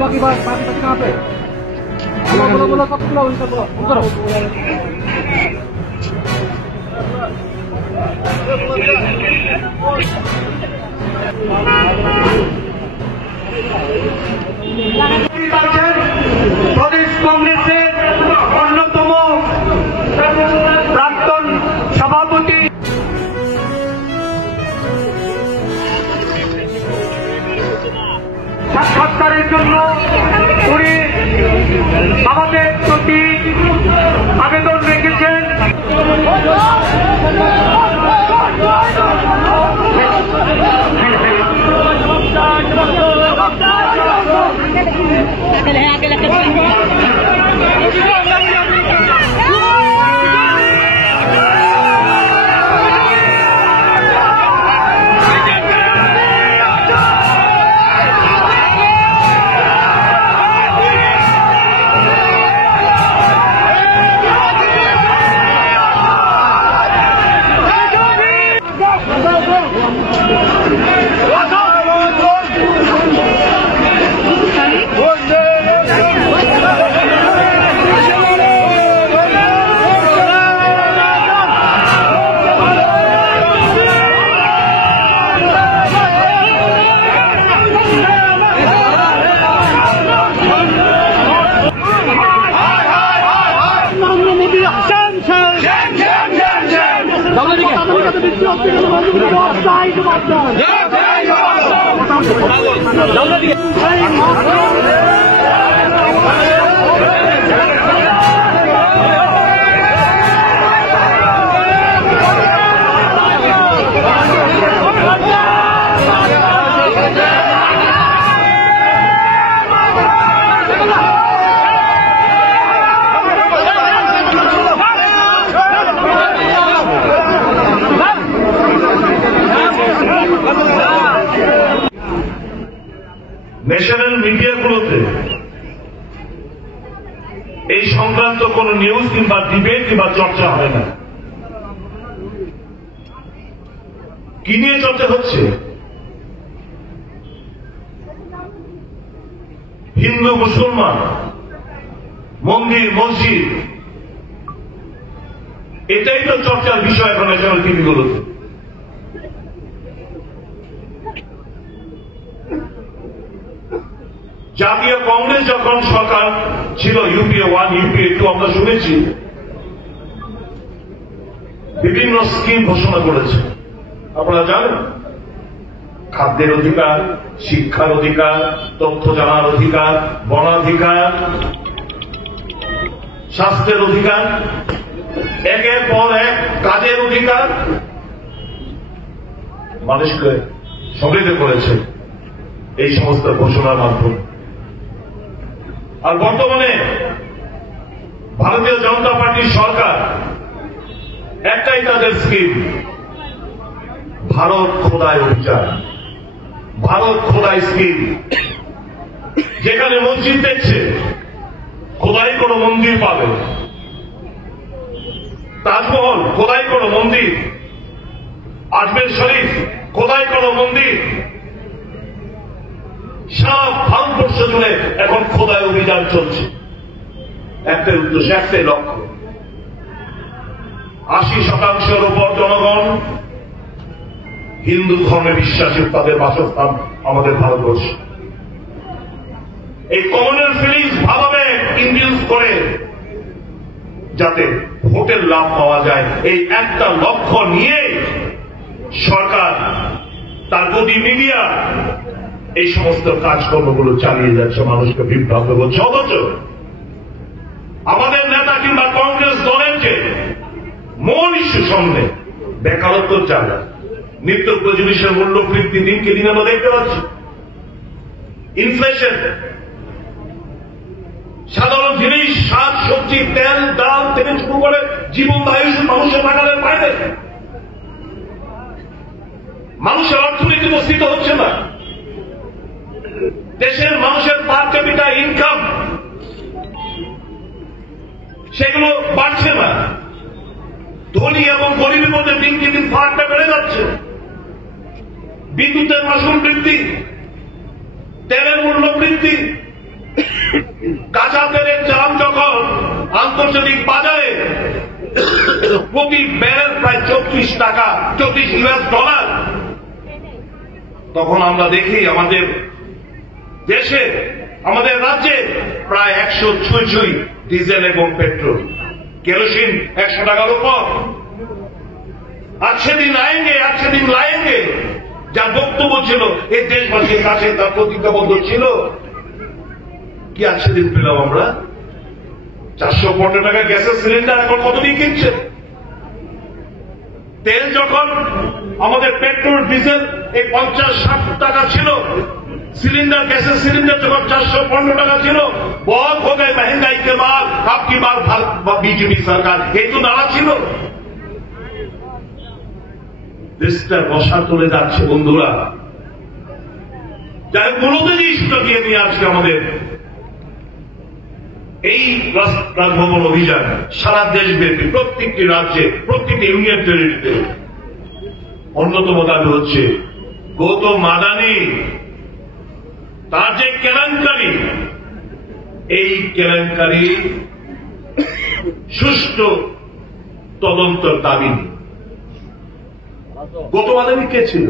बाकी बात कहाँ पे? बोलो बोलो सब बोलो उनका बोलो करो। प्रदेश कांग्रेसेर अन्यतम प्राक्तन सभापति সাক্ষাৎকারের জন্য উনি আমাদের প্রতি আবেদন রেখেছেন। ন্যাশনাল মিডিয়াগুলোতে এই সংক্রান্ত কোন নিউজ কিংবা ডিবেট কিংবা চর্চা হয় না। কি নিয়ে চর্চা হচ্ছে? হিন্দু মুসলমান, মন্দির মসজিদ, এটাই তো চর্চার বিষয় এখন ন্যাশনাল টিভিগুলোতে। জাতীয় কংগ্রেস যখন সরকার ছিল, ইউপিএ 1 ইউপিএ 2, আমরা শুনেছি বিভিন্ন স্কিম ঘোষণা করেছে। আপনারা জানেন, খাদ্যের অধিকার, শিক্ষার অধিকার, তথ্য জানার অধিকার, বনাধিকার, স্বাস্থ্যের অধিকার, একের পর এক কাজের অধিকার মানুষকে সমৃদ্ধ করেছে এই সমস্ত ঘোষণার মাধ্যমে। আর বর্তমানে ভারতীয় জনতা পার্টির সরকার একটাই তাদের স্কিম, ভারত খোদাই অভিযান, ভারত খোদাই স্কিম। যেখানে মসজিদ দেখছে খোদাই কোন মন্দির পাবে, তাজমহল খোদাই কোন মন্দির, আজমের শরীফ খোদাই কোন মন্দির, সারা ভারতবর্ষ জুড়ে এখন খোদাই অভিযান চলছে। একটাই উদ্দেশ্য, একটাই লক্ষ্য, 80% উপর জনগণ হিন্দু ধর্মে বিশ্বাসী, তাদের বাসস্থান আমাদের ভারতবর্ষ। এই কমনের ফিলিংস ভাবাবে ইন্ডিউস করে যাতে ভোটের লাভ পাওয়া যায়, এই একটা লক্ষ্য নিয়ে সরকার তার গতি মিডিয়া এই সমস্ত কাজকর্মগুলো চালিয়ে যাচ্ছে, মানুষকে বিভ্রান্ত করছে। অথচ আমাদের নেতা কিংবা কংগ্রেস দলের যে মূল ইস্যু সামনে বেকারত্ব জায়গা, নিত্য প্রয়োজনীয় জিনিসের মূল্য বৃদ্ধি দিনকে দিন আমরা দেখতে পাচ্ছি, ইনফ্লেশন, সাধারণ জিনিস, শাক সবজি, তেল ডাল থেকে শুরু করে জীবন আয়ুষ মানুষের নাগালের বাইরে, মানুষের অর্থনীতি বিকশিত হচ্ছে না, দেশের মানুষের পার ক্যাপিটা ইনকাম সেগুলো বাড়ছে না, ধনী এবং গরিবের মধ্যে দিনকে দিন ফারাকটা বেড়ে যাচ্ছে, বিদ্যুতের মাসুল বৃদ্ধি, তেলের মূল্য বৃদ্ধি, কাঁচা তেলের দাম যখন আন্তর্জাতিক বাজারে প্রতি ব্যারেল প্রায় 34 টাকা, 34 US ডলার, তখন আমরা দেখি আমাদের দেশে, আমাদের রাজ্যে প্রায় 100 ছুঁই ডিজেল এবং পেট্রোল, কেরোসিন 100 টাকার উপর। আজকে দিন লায়েঙ্গে যার বক্তব্য ছিল এই দেশবাসীর কাছে, তার প্রতিজ্ঞাবদ্ধ ছিল, কি আজকে দিন পেলাম আমরা? 415 টাকা গ্যাসের সিলিন্ডার এখন কত দিয়ে কিনছে? তেল যখন আমাদের পেট্রোল ডিজেল এই 50-60 টাকা ছিল, सिलेंडर कैसे सिलेंडर जब 415 টাকা ছিল, बहुत हो गए महंगाई के बाद आपकी बार बीजेपी सरकार, এই তো নারা ছিল। দেশটা বসা চলে যাচ্ছে বন্ধুরা। যাই মূলত যে ইস্যুটা দিয়ে নিয়ে আজকে আমাদের এই রাজভবন অভিযান সারা দেশব্যাপী প্রত্যেকটি রাজ্যে, প্রত্যেকটি ইউনিয়ন টেরিটরিতে অন্যতম দাবি হচ্ছে গৌতম আদানি তার যে কেলেঙ্কারি, এই কেলেঙ্কারি সুষ্ঠু তদন্তের দাবি। গৌতম আদানি কে ছিল?